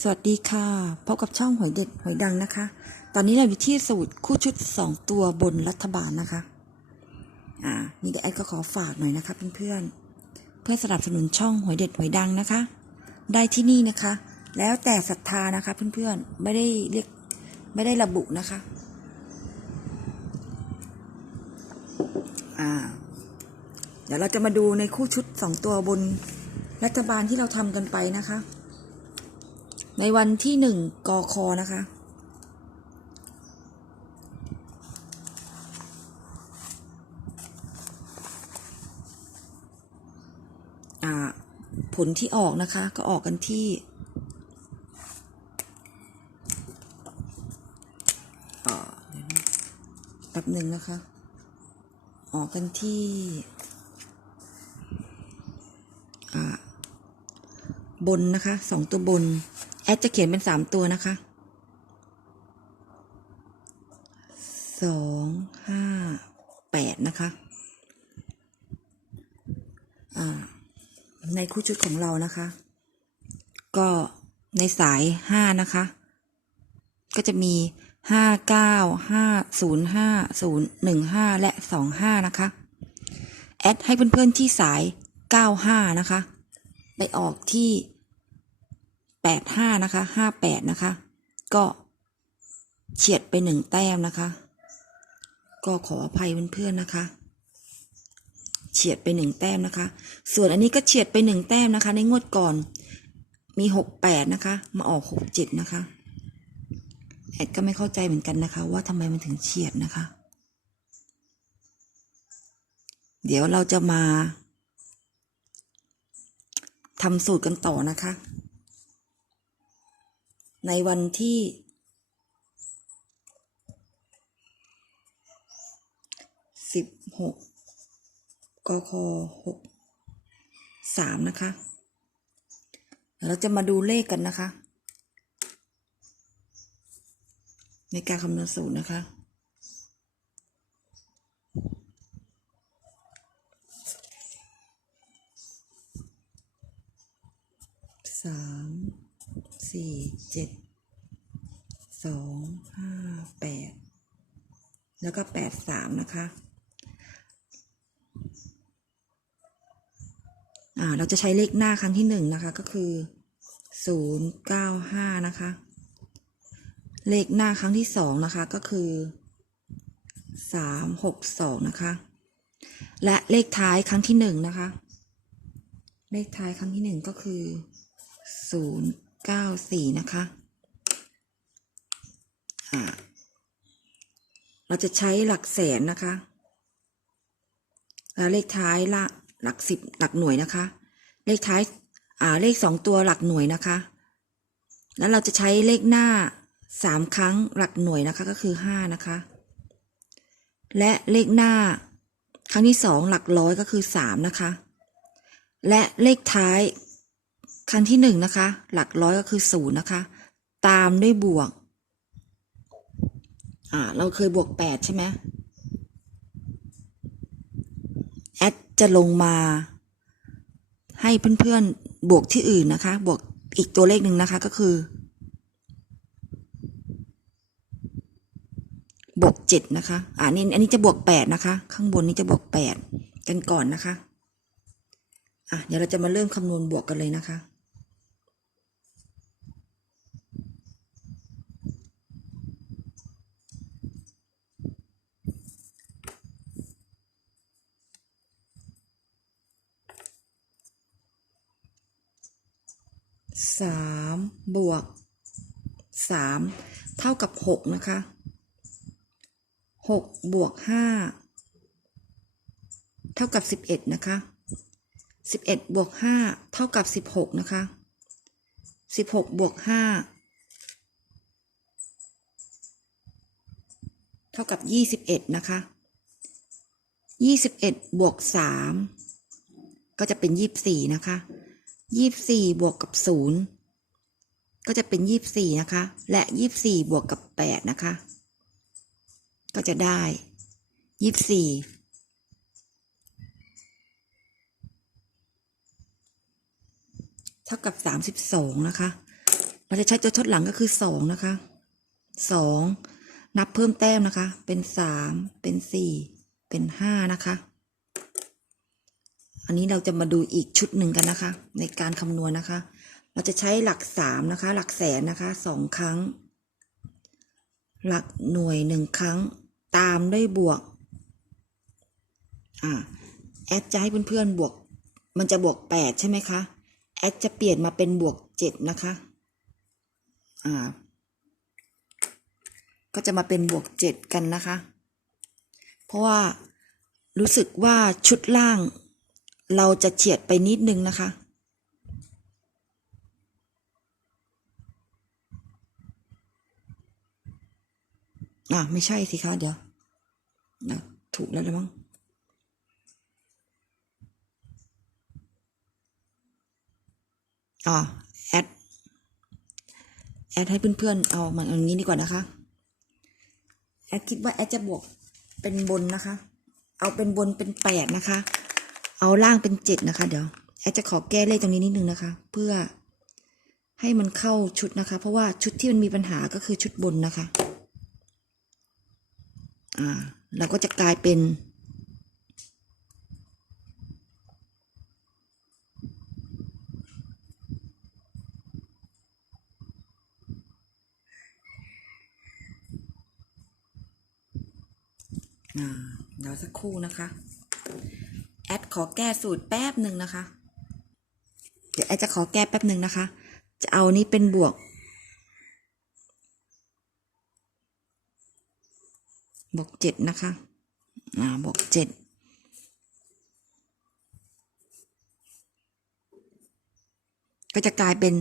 สวัสดีค่ะพบกับช่องหวยเด็ดหวยดังนะคะ ตอนนี้เราอยู่ที่สูตรคู่ชุด2ตัวบนรัฐบาลนะคะ อ่านี่เดี๋ยวแอดก็ขอฝากหน่อยนะคะเพื่อนเพื่อสนับสนุนช่องหวยเด็ดหวยดังนะคะ ได้ที่นี่นะคะ แล้วแต่ศรัทธานะคะเพื่อนๆไม่ได้เรียกไม่ได้ระบุนะคะ อ่า เดี๋ยวเราจะมาดูในคู่ชุด2ตัวบนรัฐบาลที่เราทำกันไปนะคะ ในวันที่หนึ่งกอคอนะคะอ่าผลที่ออกนะคะ ก็ออกกันที่อ่าแป๊บหนึ่งนะคะ ออกกันที่ อ่า บนนะคะสองตัวบน แอดจะเขียนเป็นสามตัวนะคะสองห้าแปดนะคะในคู่ชุดของเรานะคะ ก็ในสายห้านะคะ ก็จะมีห้าเก้าห้าศูนย์ห้าศูนย์หนึ่งห้าและสองห้านะคะ แอดให้เพื่อนๆที่สายเก้าห้านะคะ ไปออกที่ แปดห้านะคะห้าแปดนะคะ ก็เฉียดไปหนึ่งแต้มนะคะ ก็ขออภัยเพื่อนๆนะคะ เฉียดไปหนึ่งแต้มนะคะ ส่วนอันนี้ก็เฉียดไปหนึ่งแต้มนะคะ ในงวดก่อนมีหกแปดนะคะ มาออกหกเจ็ดนะคะแอดก็ไม่เข้าใจเหมือนกันนะคะ ว่าทำไมมันถึงเฉียดนะคะ เดี๋ยวเราจะมาทำสูตรกันต่อนะคะ ในวันที่สิบหกกคหกสามนะคะเดี๋ยวเราจะมาดูเลขกันนะคะ ในการคำนวณสูตรนะคะสาม สี่เจ็ดสองห้าแปดแล้วก็แปดสามนะคะ อ่า เราจะใช้เลขหน้าครั้งที่หนึ่งนะคะก็คือศูนย์เก้าห้านะคะ เลขหน้าครั้งที่สองนะคะก็คือสามหกสองนะคะ และเลขท้ายครั้งที่หนึ่งนะคะ เลขท้ายครั้งที่หนึ่งก็คือศูนย์ เก้าสี่นะคะอ่าเราจะใช้หลักแสนนะคะแล้วเลขท้ายละหลักสิบหลักหน่วยนะคะ เลขท้ายอ่าเลขสองตัวหลักหน่วยนะคะ แล้วเราจะใช้เลขหน้าสามครั้งหลักหน่วยนะคะก็คือห้านะคะ และเลขหน้าครั้งที่สองหลักร้อยก็คือสามนะคะ และเลขท้าย ครั้งที่หนึ่งนะคะ หลักร้อยก็คือศูนย์นะคะ ตามด้วยบวก อ่า เราเคยบวกแปดใช่ไหมแอดจะลงมา ให้เพื่อนๆ บวกที่อื่นนะคะ บวกอีกตัวเลขหนึ่งนะคะก็คือบวกเจ็ดนะคะ อ่านี่อันนี้จะบวกแปดนะคะ ข้างบนนี้จะบวกแปดกันก่อนนะคะ อะ เดี๋ยวเราจะมาเริ่มคำนวณบวกกันเลยนะคะ สามบวกสามเท่ากับหกนะคะหกบวกห้าเท่ากับสิบเอ็ดนะคะสิบเอ็ดบวกห้าเท่ากับสิบหกนะคะสิบหกบวกห้าเท่ากับยี่สิบเอ็ดนะคะยี่สิบเอ็ดบวกสามก็จะเป็นยี่สิบสี่นะคะ ยี่สิบสี่บวกกับศูนย์ก็จะเป็นยี่สิบสี่นะคะ และยี่สิบสี่บวกกับแปดนะคะ ก็จะได้ยี่สิบสี่เท่ากับสามสิบสองนะคะ เราจะใช้ตัวทดหลังก็คือสองนะคะสองนับเพิ่มแต้มนะคะ เป็นสามเป็นสี่เป็นห้านะคะ อันนี้เราจะมาดูอีกชุดหนึ่งกันนะคะ ในการคำนวณนะคะ เราจะใช้หลักสามนะคะ หลักแสนนะคะสองครั้ง หลักหน่วยหนึ่งครั้ง ตามด้วยบวก อ่า แอดจะให้เพื่อนๆบวก มันจะบวกแปดใช่ไหมคะ แอดจะเปลี่ยนมาเป็นบวกเจ็ดนะคะ อ่า ก็จะมาเป็นบวกเจ็ดกันนะคะ เพราะว่ารู้สึกว่าชุดล่าง เราจะเฉียดไปนิดนึงนะคะ อะ ไม่ใช่สิคะเดี๋ยวนะถูกแล้วมั้งอ่าแอด แอดให้เพื่อนๆ เอามันอย่างนี้ดีกว่านะคะ แอดคิดว่าแอดจะบวกเป็นบนนะคะ เอาเป็นบนเป็นแปดนะคะ เอาล่างเป็นเจ็ดนะคะ เดี๋ยวแอดจะขอแก้เลขตรงนี้นิดนึงนะคะ เพื่อให้มันเข้าชุดนะคะ เพราะว่าชุดที่มันมีปัญหาก็คือชุดบนนะคะ อ่าเราก็จะกลายเป็นอ่าเดี๋ยวสักครู่นะคะ ดขอแก้สูตรแป๊บหนึ่งนะคะ เดี๋ยวแอดจะขอแก้แป๊บหนึ่งนะคะ จะเอานี้เป็นบวก บวกเจ็ดนะคะ อ่า บวกเจ็ดก็จะกลายเป็น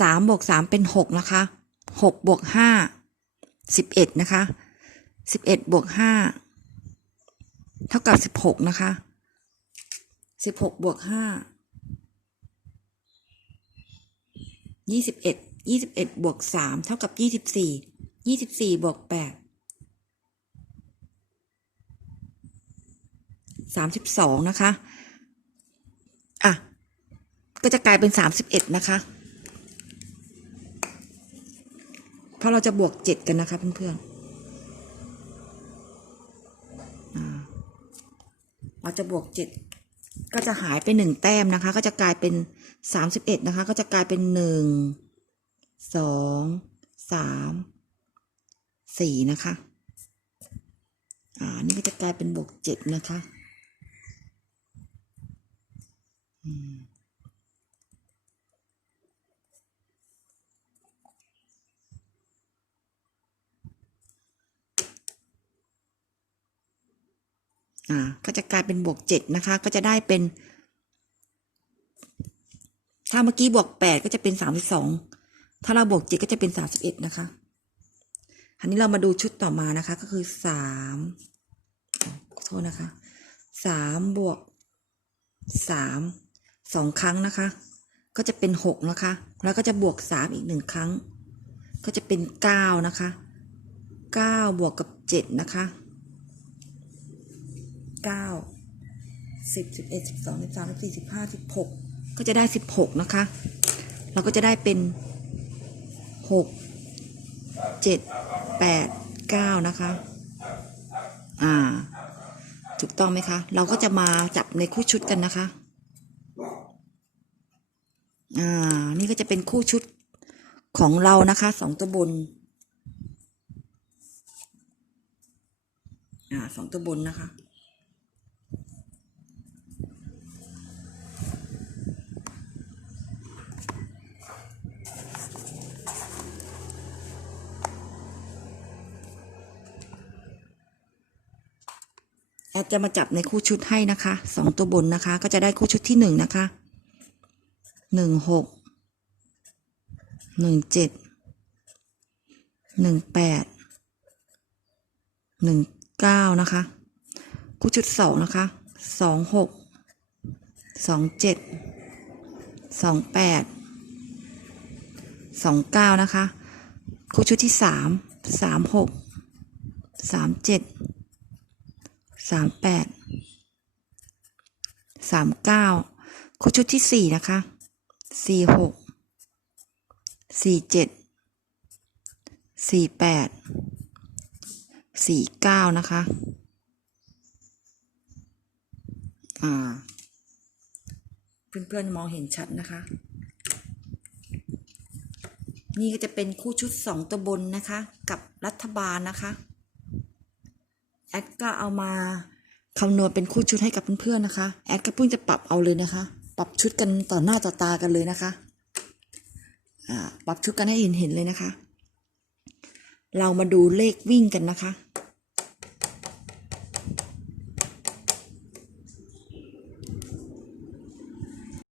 สามบวกสามเป็นหกนะคะหกบวกห้าสิบเอ็ดนะคะสิบเอ็ดบวกห้าเท่ากับสิบหกนะคะ สิบหกบวกห้ายี่สิบเอ็ดยี่สิบเอ็ดบวกสามเท่ากับยี่สิบสี่ยี่สิบสี่บวกแปดสามสิบสองนะคะ อะ ก็จะกลายเป็นสามสิบเอ็ดนะคะ เพราะเราจะบวกเจ็ดกันนะคะเพื่อนๆเราจะบวกเจ็ด ก็จะหายไปหนึ่งแต้มนะคะ ก็จะกลายเป็นสามสิบเอ็ดนะคะ ก็จะกลายเป็นหนึ่งสองสามสี่นะคะ อ่า นี่ก็จะกลายเป็นบวกเจ็ดนะคะ อืม อ่าก็จะกลายเป็นบวกเจ็ดนะคะ ก็จะได้เป็น ถ้าเมื่อกี้บวกแปดก็จะเป็นสามสิบสองถ้าเราบวกเจ็ดก็จะเป็นสามสิบเอ็ดนะคะอันนี้เรามาดูชุดต่อมานะคะ ก็คือสามขอโทษนะคะสามบวกสามสองครั้งนะคะ ก็จะเป็นหกนะคะ แล้วก็จะบวกสามอีกหนึ่งครั้ง ก็จะเป็นเก้านะคะเก้าบวกกับเจ็ดนะคะ เก้าสิบสิบเอ็ดสิบสองสิบสามสิบสี่สิบห้าสิบหกก็จะได้สิบหกนะคะ เราก็จะได้เป็นหกเจ็ดแปดเก้านะคะ อ่า ถูกต้องไหมคะ เราก็จะมาจับในคู่ชุดกันนะคะ อ่า นี่ก็จะเป็นคู่ชุดของเรานะคะสองตัวบน อ่าสองตัวบนนะคะ แอดจะมาจับในคู่ชุดให้นะคะสองตัวบนนะคะ ก็จะได้คู่ชุดที่หนึ่งนะคะหนึ่งหกหนึ่งเจ็ดหนึ่งแปดหนึ่งเก้านะคะ คู่ชุดสองนะคะสองหกสองเจ็ดสองแปดสองเก้านะคะ คู่ชุดที่สามสามหกสามเจ็ด สามแปดสามเก้าคู่ชุดที่สี่นะคะสี่หกสี่เจ็ดสี่แปดสี่เก้านะคะอ่าเพื่อนๆมองเห็นชัดนะคะ นี่ก็จะเป็นคู่ชุดสองตัวบนนะคะ กับรัฐบาลนะคะ แอดก็เอามาคำนวณเป็นคู่ชุดให้กับเพื่อนๆนะคะ แอดก็เพิ่งจะปรับเอาเลยนะคะ ปรับชุดกันต่อหน้าต่อตากันเลยนะคะอ่าปรับชุดกันให้เห็นๆเลยนะคะ เรามาดูเลขวิ่งกันนะคะ